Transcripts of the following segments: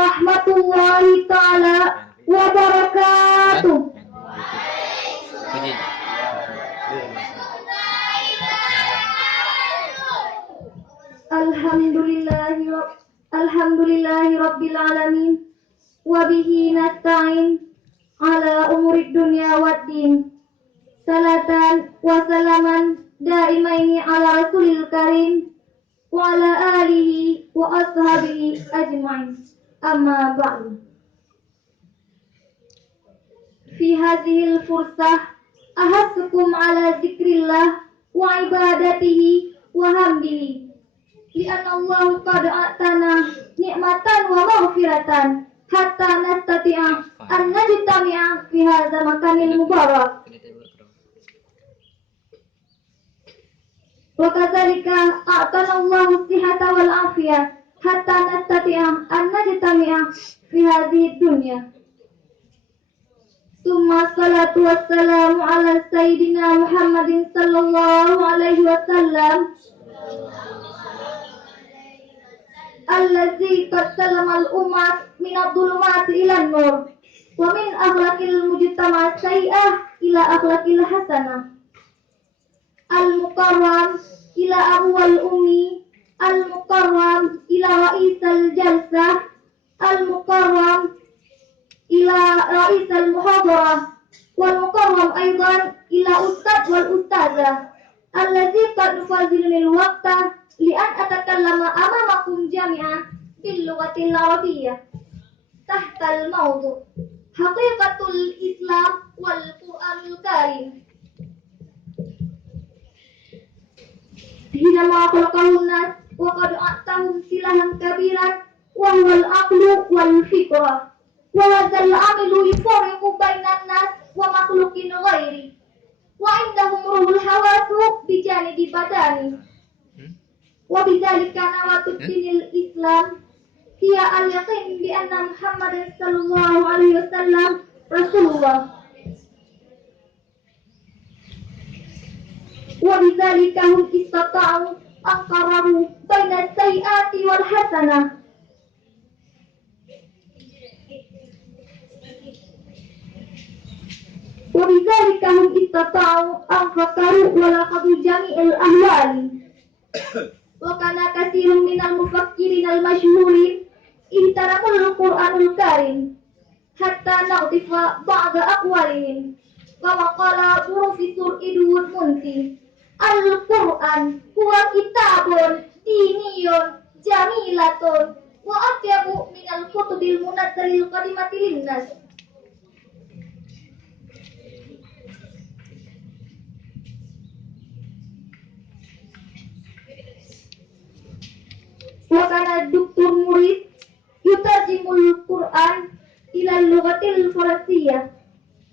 Rahmatullahi ta'ala wa barakatuh. Alhamdulillahi rabbil alamin wa bihi nasta'in ala umurid dunya waddin. Salatan wa salaman daimaini ala rasulil karim wa ala alihi wa ashabihi ajma'in. Amma ba'du. Fi hadhil fursah ahassukum ala zikrillah wa ibadatihi wa hamdihi. Li'anna Allah qad atana ni'matan wa maghfiratan hatta nastati'a an najtami'a fi hadzal makanil mubarak. Wa kadzalika a'tana Allah sihhata wal afiyah hatta nastati'a an najtami'a fi hadhihi dunya. Summa salatu wassalamu ala sayyidina Muhammadin sallallahu alaihi wasallam allazi qad salamal ummat min adh-dhulumati ila an-nur wa min akhlaqil mujtama' sayyi'ah ila akhlaqil hasanah. Al-mukarram ila awwal ummi, al-mukarram ila ra'isal jalsah, al-mukarram ila ra'isal muhadarah, wal mukarram aidan ila ustad wal ustazah allazi qad nufazilunil waqta li an atakallama amamakum jami'an bil lughatil arabiyyah tahta al-mawdu' haqiqatul islam wal qur'anul karim. Hina ma khalaqahun nas wa qad a'tahum silahan kabiran wa huwal aqlu wal fitrah wa hadzal amilu yufariqu bainan nas wa makhluqin ghairi wa indahum ruhul hawasu bijanibi badani wa bidzalika nawatud dinil islam hiya al-yaqin bi anna Muhammadan sallallahu alaihi wasallam rasulullah wa bidzalika hum istata'u an qararu baina sayyiati wal hasanah. Wa bidzalika hum istata'u an fakaru wa laqadu jami'il ahwali. Wa kana katsirun minal mufakkirin al-mashhurin ihtaramul Qur'anul Karim hatta na'tifa ba'da aqwalihim. Wa qala Profesor Edward Munsi, Al-Qur'an huwa kitabun diniyun jamilatun wa atyabu minal kutubil munazzalil qadimati linnas. Wa kana doktor murid yutarjimul Qur'an ila lughatil faransiyah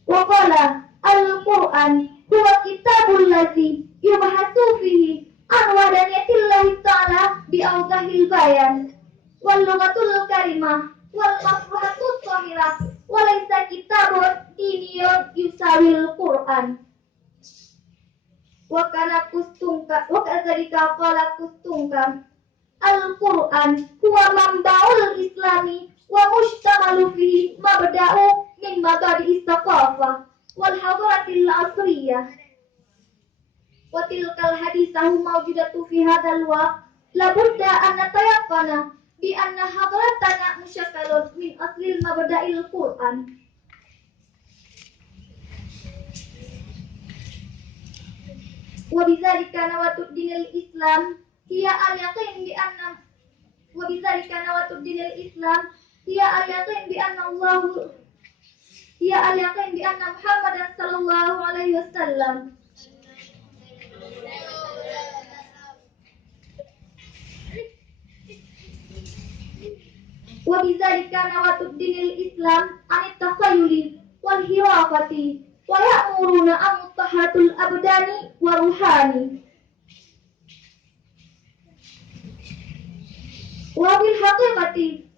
wa qala al-Qur'an huwa kitabul ladzi yubhasu fihi an wadaniyatillahi ta'ala bi awdahil bayan wal lughatul karimah wal mafhumatus shahirah wa laysa kitabun diniyun yusawil Qur'an. Wa kana kustunka wa kadzalika qala kustunka Al-Qur'an huwa mambaul islami wa mushtamalu fihi mabda'u min mabadi istaqafah wal hadaratil asriyah wa tilkal hadithahu mawjudatu fi hadzal waqt labudda an natayaqqana bi anna hadaratana musyakkalun min aslil mabda'il Qur'an. Wa bidzalika nawatud dinil islam hiya al-yaqin bi anna wa bidzalika nawatud dinil islam hiya al-yaqin bi anna Allah hiya al-yaqin bi anna Muhammadan sallallahu alaihi wasallam wa bidzalika nawatud dinil islam anit takhayyuli wal hirafati wa ya'muruna an mutahatul abdani wa ruhani. Wa bil haqiqati